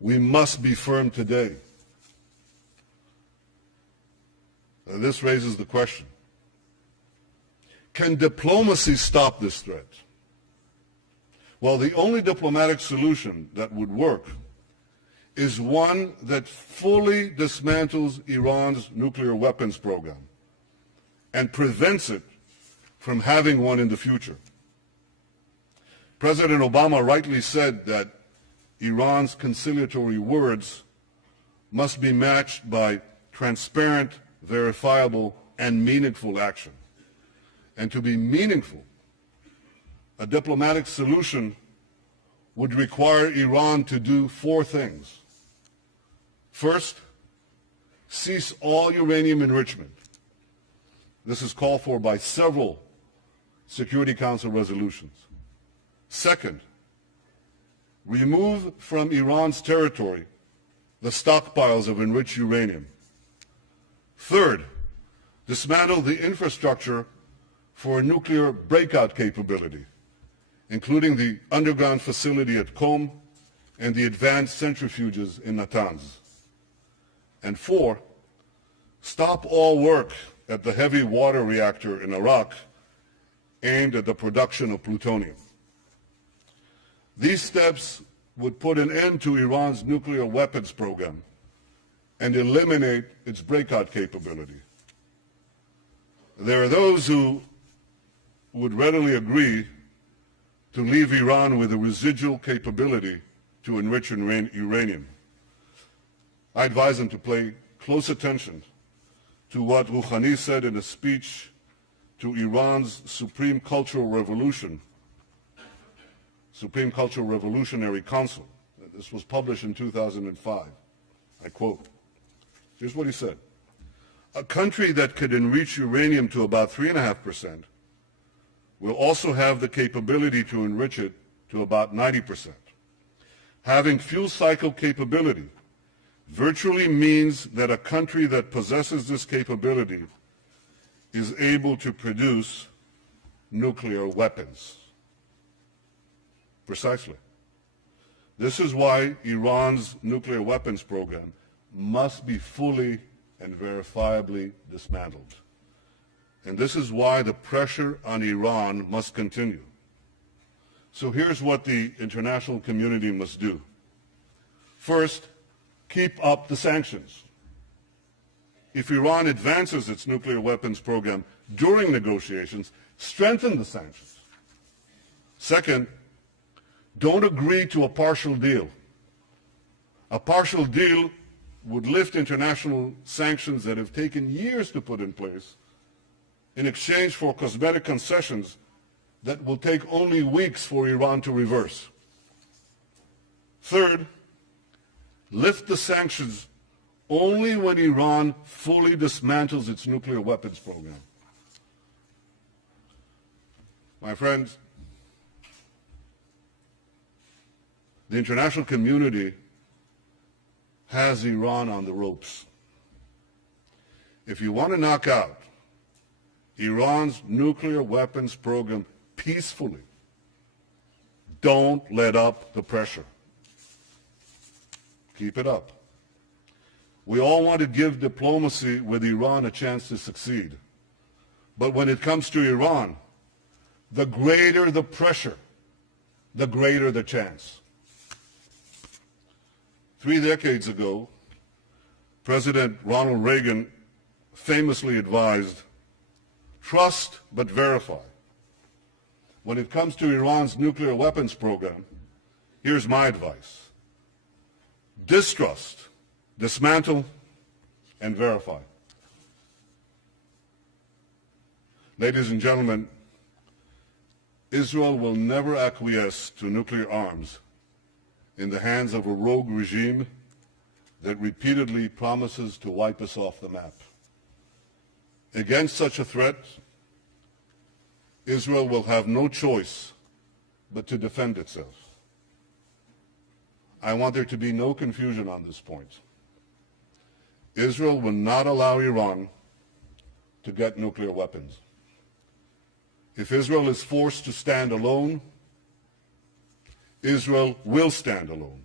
We must be firm today. This raises the question, can diplomacy stop this threat? Well, the only diplomatic solution that would work is one that fully dismantles Iran's nuclear weapons program and prevents it from having one in the future. President Obama rightly said that Iran's conciliatory words must be matched by transparent, verifiable, and meaningful action. And to be meaningful, a diplomatic solution would require Iran to do 4 things. First, cease all uranium enrichment. This is called for by several Security Council resolutions. Second, remove from Iran's territory the stockpiles of enriched uranium. Third, dismantle the infrastructure for a nuclear breakout capability, including the underground facility at Qom and the advanced centrifuges in Natanz. And 4, stop all work at the heavy water reactor in Iraq aimed at the production of plutonium. These steps would put an end to Iran's nuclear weapons program and eliminate its breakout capability. There are those who would readily agree to leave Iran with a residual capability to enrich uranium. I advise them to pay close attention to what Rouhani said in a speech to Iran's Supreme Cultural Revolutionary Council. This was published in 2005. I quote, here's what he said. A country that could enrich uranium to about 3.5% will also have the capability to enrich it to about 90%. Having fuel cycle capability virtually means that a country that possesses this capability is able to produce nuclear weapons. Precisely. This is why Iran's nuclear weapons program must be fully and verifiably dismantled. And this is why the pressure on Iran must continue. So here's what the international community must do. First, keep up the sanctions. If Iran advances its nuclear weapons program during negotiations, strengthen the sanctions. Second, don't agree to a partial deal. A partial deal would lift international sanctions that have taken years to put in place in exchange for cosmetic concessions that will take only weeks for Iran to reverse. Third, lift the sanctions only when Iran fully dismantles its nuclear weapons program. My friends, the international community has Iran on the ropes. If you want to knock out Iran's nuclear weapons program peacefully, don't let up the pressure. Keep it up. We all want to give diplomacy with Iran a chance to succeed. But when it comes to Iran, the greater the pressure, the greater the chance. 3 decades ago, President Ronald Reagan famously advised, trust but verify. When it comes to Iran's nuclear weapons program, here's my advice. Distrust, dismantle, and verify. Ladies and gentlemen, Israel will never acquiesce to nuclear arms in the hands of a rogue regime that repeatedly promises to wipe us off the map. Against such a threat, Israel will have no choice but to defend itself. I want there to be no confusion on this point. Israel will not allow Iran to get nuclear weapons. If Israel is forced to stand alone, Israel will stand alone.